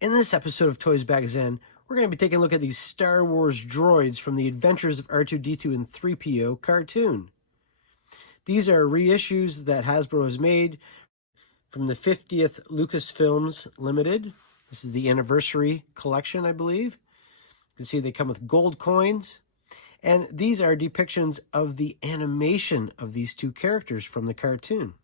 In this episode of Toys Back Zen, we're going to be taking a look at these Star Wars droids from the Adventures of R2-D2 and 3PO cartoon. These are reissues that Hasbro has made from the 50th Lucasfilms Limited. This is the anniversary collection, I believe. You can see they come with gold coins. And these are depictions of the animation of these two characters from the cartoon.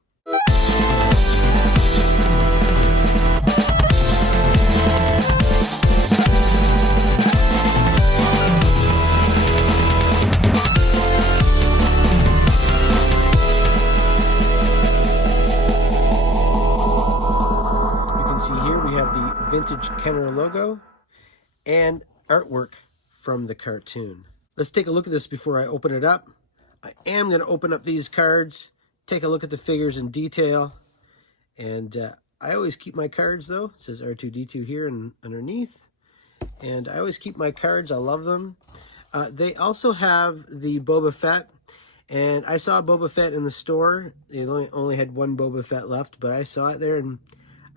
Vintage Kenner logo and artwork from the cartoon. Let's take a look at this before I open it up. I am going to open up these cards, take a look at the figures in detail, and I always keep my cards though. It says R2-D2 here and underneath, and I always keep my cards. I love them. They also have the Boba Fett, and I saw Boba Fett in the store. They only had one Boba Fett left, but I saw it there, and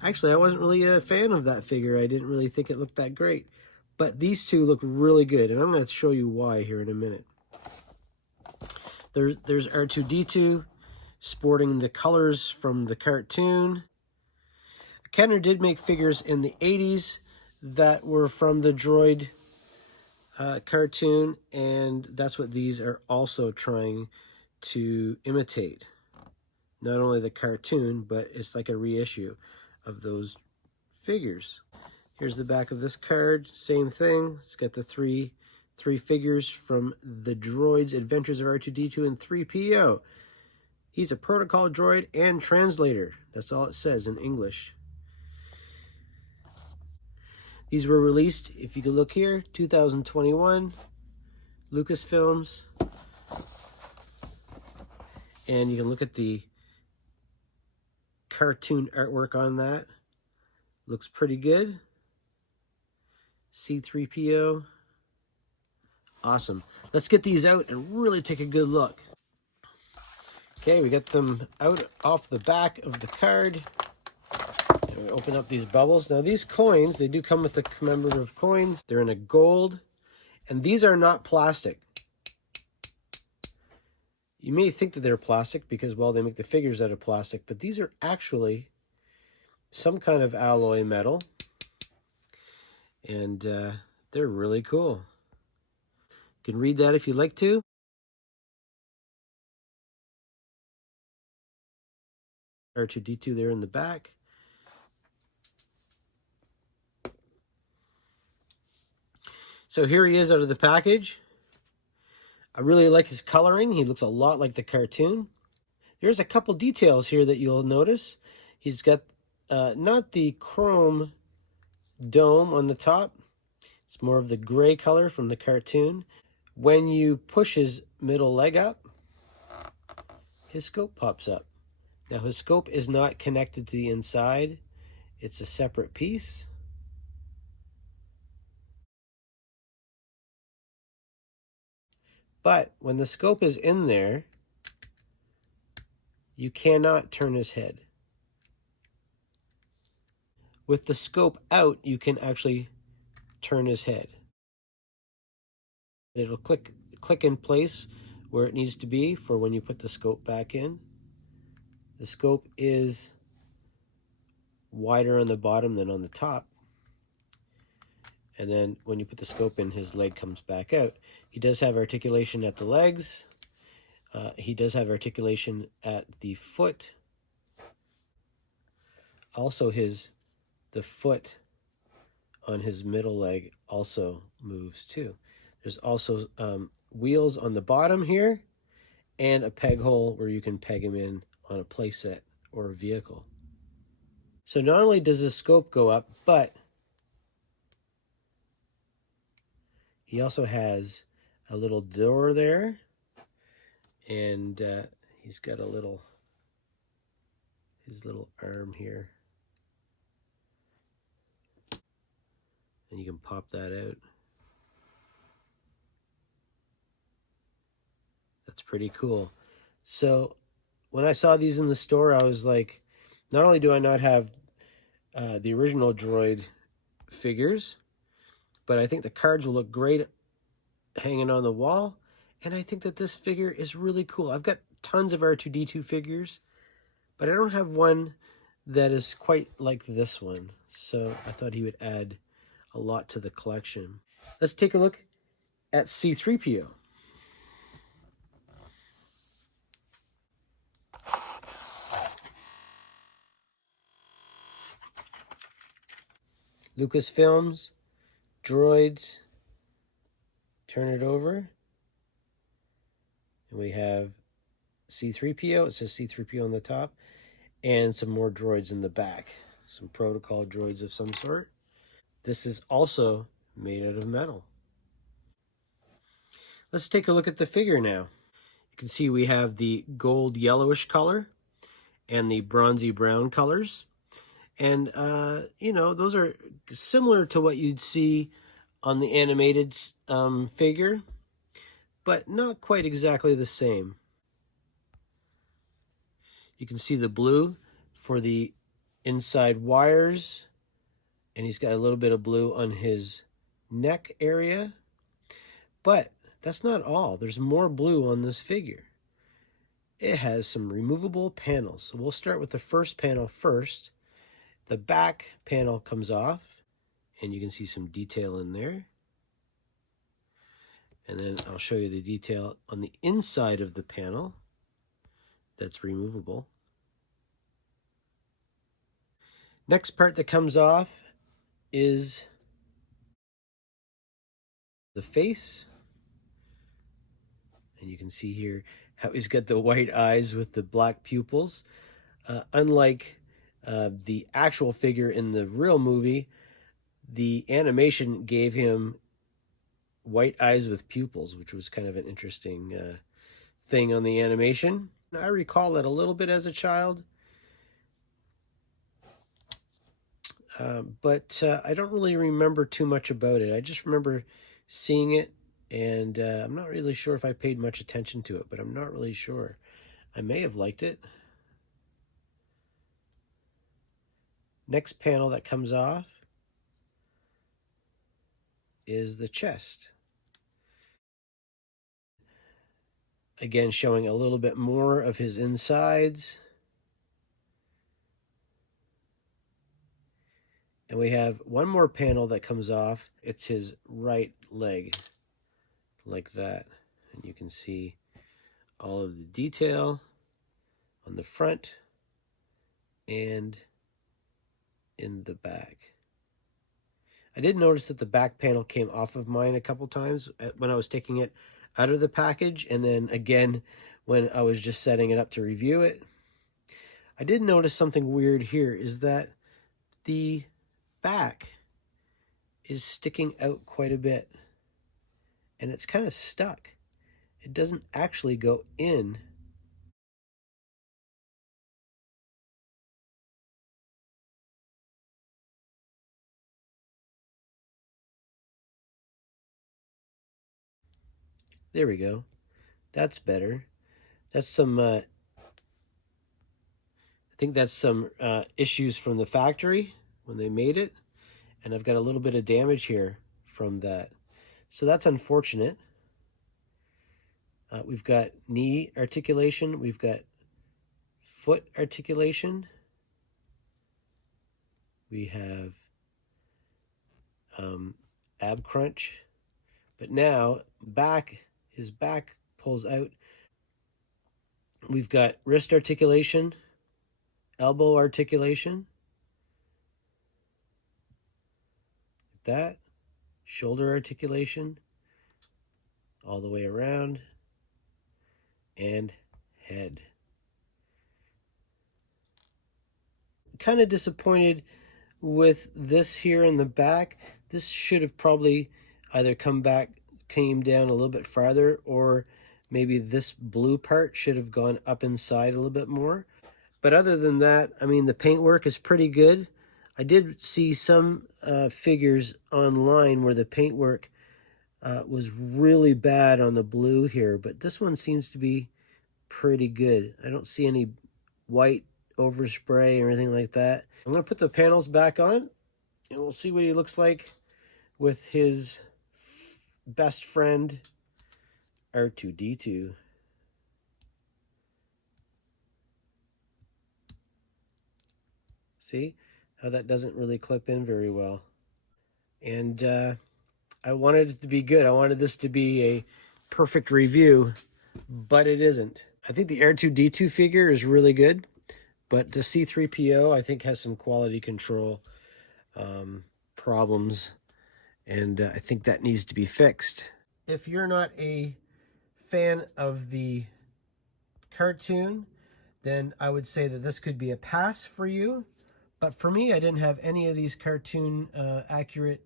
actually, I wasn't really a fan of that figure. I didn't really think it looked that great. But these two look really good, and I'm going to show you why here in a minute. There's R2-D2 sporting the colors from the cartoon. Kenner did make figures in the 80s that were from the droid cartoon, and that's what these are also trying to imitate. Not only the cartoon, but it's like a reissue of those figures. Here's the back of this card. Same thing. It's got the three figures from the droids Adventures of R2-D2 and 3PO. He's a protocol droid and translator. That's all it says in English. These were released, if you could look here, 2021, Lucasfilms. And you can look at the cartoon artwork on that. Looks pretty good. C3PO. Awesome. Let's get these out and really take a good look. Okay, we got them out off the back of the card. And we open up these bubbles. Now these coins, they do come with the commemorative coins. They're in a gold. And these are not plastic. You may think that they're plastic because, well, they make the figures out of plastic, but these are actually some kind of alloy metal, and they're really cool. You can read that if you like to. R2-D2 there in the back. So here he is out of the package. I really like his coloring. He looks a lot like the cartoon. There's a couple details here that you'll notice. He's got not the chrome dome on the top. It's more of the gray color from the cartoon. When you push his middle leg up, his scope pops up. Now his scope is not connected to the inside. It's a separate piece. But when the scope is in there, you cannot turn his head. With the scope out, you can actually turn his head. It'll click in place where it needs to be for when you put the scope back in. The scope is wider on the bottom than on the top. And then when you put the scope in, his leg comes back out. He does have articulation at the legs. He does have articulation at the foot. Also, the foot on his middle leg also moves too. There's also wheels on the bottom here and a peg hole where you can peg him in on a playset or a vehicle. So not only does the scope go up, but he also has a little door there, and he's got his little arm here. And you can pop that out. That's pretty cool. So when I saw these in the store, I was like, not only do I not have the original droid figures, but I think the cards will look great hanging on the wall. And I think that this figure is really cool. I've got tons of R2-D2 figures, but I don't have one that is quite like this one. So I thought he would add a lot to the collection. Let's take a look at C-3PO. Lucasfilms, droids, turn it over, and we have C-3PO. It says C-3PO on the top, and some more droids in the back. Some protocol droids of some sort. This is also made out of metal. Let's take a look at the figure now. You can see we have the gold yellowish color and the bronzy brown colors. And, you know, those are similar to what you'd see on the animated figure, but not quite exactly the same. You can see the blue for the inside wires, and he's got a little bit of blue on his neck area. But that's not all. There's more blue on this figure. It has some removable panels. So we'll start with the first panel first. The back panel comes off, and you can see some detail in there. And then I'll show you the detail on the inside of the panel that's removable. Next part that comes off is the face. And you can see here how he's got the white eyes with the black pupils. Unlike the actual figure in the real movie, the animation gave him white eyes with pupils, which was kind of an interesting thing on the animation. I recall it a little bit as a child, but I don't really remember too much about it. I just remember seeing it, and I'm not really sure if I paid much attention to it, but I'm not really sure. I may have liked it. Next panel that comes off is the chest. Again, showing a little bit more of his insides. And we have one more panel that comes off. It's his right leg, like that. And you can see all of the detail on the front and in the back. I did notice that the back panel came off of mine a couple times when I was taking it out of the package, and then again when I was just setting it up to review it. I did notice something weird here, is that the back is sticking out quite a bit, and it's kind of stuck. It doesn't actually go in. There we go. That's better. That's some, I think that's some issues from the factory when they made it. And I've got a little bit of damage here from that. So that's unfortunate. We've got knee articulation. We've got foot articulation. We have ab crunch. But now his back pulls out. We've got wrist articulation, elbow articulation, like that, shoulder articulation, all the way around, and head. Kind of disappointed with this here in the back. This should have probably either came down a little bit farther, or maybe this blue part should have gone up inside a little bit more. But other than that, I mean, the paintwork is pretty good. I did see some figures online where the paintwork was really bad on the blue here, but this one seems to be pretty good. I don't see any white overspray or anything like that. I'm going to put the panels back on, And we'll see what he looks like with his best friend, R2-D2. See how that doesn't really clip in very well. And I wanted it to be good. I wanted this to be a perfect review, but it isn't. I think the R2-D2 figure is really good, but the C-3PO I think has some quality control problems, and I think that needs to be fixed. If you're not a fan of the cartoon, then I would say that this could be a pass for you. But for me, I didn't have any of these cartoon accurate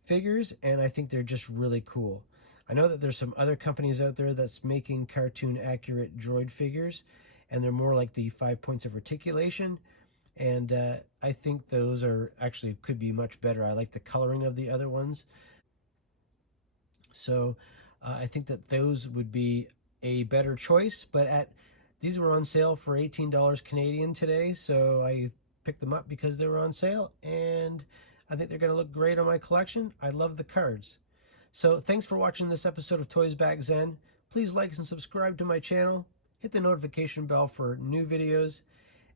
figures, and I think they're just really cool. I know that there's some other companies out there that's making cartoon accurate droid figures, and they're more like the 5 points of articulation, and I think those are actually could be much better. I like the coloring of the other ones, so I think that those would be a better choice. But these were on sale for $18 Canadian today, so I picked them up because they were on sale, and I think they're going to look great on my collection. I love the cards. So thanks for watching this episode of Toys Back Zen. Please like and subscribe to my channel. Hit the notification bell for new videos,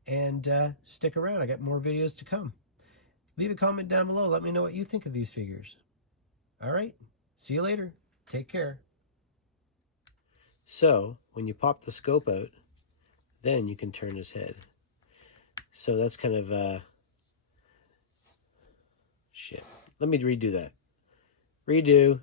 and stick around. I got more videos to come. Leave a comment down below. Let me know what you think of these figures. All right. See you later. Take care. So when you pop the scope out, then you can turn his head. So that's kind of shit. Let me redo that. Redo.